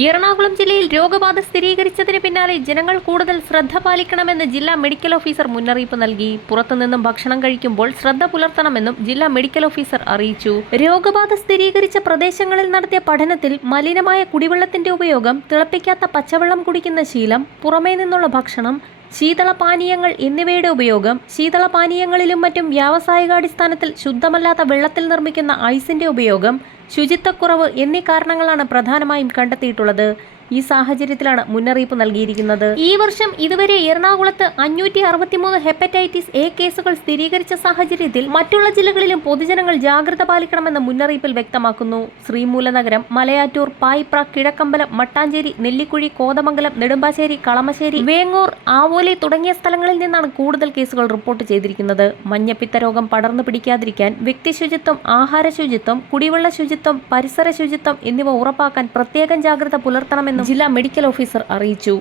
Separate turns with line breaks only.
എറണാകുളം ജില്ലയിൽ രോഗബാധ സ്ഥിരീകരിച്ചതിന് പിന്നാലെ ജനങ്ങൾ കൂടുതൽ ശ്രദ്ധ പാലിക്കണമെന്ന് ജില്ലാ മെഡിക്കൽ ഓഫീസർ മുന്നറിയിപ്പ് നൽകി. പുറത്തുനിന്നും ഭക്ഷണം കഴിക്കുമ്പോൾ ശ്രദ്ധ പുലർത്തണമെന്നും ജില്ലാ മെഡിക്കൽ ഓഫീസർ അറിയിച്ചു. രോഗബാധ സ്ഥിരീകരിച്ച പ്രദേശങ്ങളിൽ നടത്തിയ പഠനത്തിൽ മലിനമായ കുടിവെള്ളത്തിന്റെ ഉപയോഗം തിളപ്പിക്കാത്ത പച്ചവെള്ളം കുടിക്കുന്ന ശീലം പുറമേ നിന്നുള്ള ഭക്ഷണം ശീതളപാനീയങ്ങൾ എന്നിവയുടെ ഉപയോഗം ശീതളപാനീയങ്ങളിലും മറ്റും വ്യാവസായികാടിസ്ഥാനത്തിൽ ശുദ്ധമല്ലാത്ത വെള്ളത്തിൽ നിർമ്മിക്കുന്ന ഐസിന്റെ ഉപയോഗം ശുചിത്വക്കുറവ് എന്നീ കാരണങ്ങളാണ് പ്രധാനമായും കണ്ടെത്തിയിട്ടുള്ളത്. ഈ സാഹചര്യത്തിലാണ് മുന്നറിയിപ്പ് നൽകിയിരിക്കുന്നത്. ഈ വർഷം ഇതുവരെ എറണാകുളത്ത് അഞ്ഞൂറ്റി അറുപത്തിമൂന്ന് ഹെപ്പറ്റൈറ്റിസ് എ കേസുകൾ സ്ഥിരീകരിച്ച സാഹചര്യത്തിൽ മറ്റുള്ള ജില്ലകളിലും പൊതുജനങ്ങൾ ജാഗ്രത പാലിക്കണമെന്ന് മുന്നറിയിപ്പിൽ വ്യക്തമാക്കുന്നു. ശ്രീമൂലനഗരം മലയാറ്റൂർ പായിപ്ര കിഴക്കമ്പലം മട്ടാഞ്ചേരി നെല്ലിക്കുഴി കോതമംഗലം നെടുമ്പാശ്ശേരി കളമശ്ശേരി വേങ്ങൂർ ആവോലി തുടങ്ങിയ സ്ഥലങ്ങളിൽ നിന്നാണ് കൂടുതൽ കേസുകൾ റിപ്പോർട്ട് ചെയ്തിരിക്കുന്നത്. മഞ്ഞപ്പിത്ത രോഗം പടർന്നു പിടിക്കാതിരിക്കാൻ വ്യക്തിശുചിത്വം ആഹാര ശുചിത്വം കുടിവെള്ള ശുചിത്വം പരിസര ശുചിത്വം എന്നിവ ഉറപ്പാക്കാൻ പ്രത്യേകം ജാഗ്രത പുലർത്തണമെന്നും ജില്ലാ മെഡിക്കൽ ഓഫീസർ അറിയിച്ചു.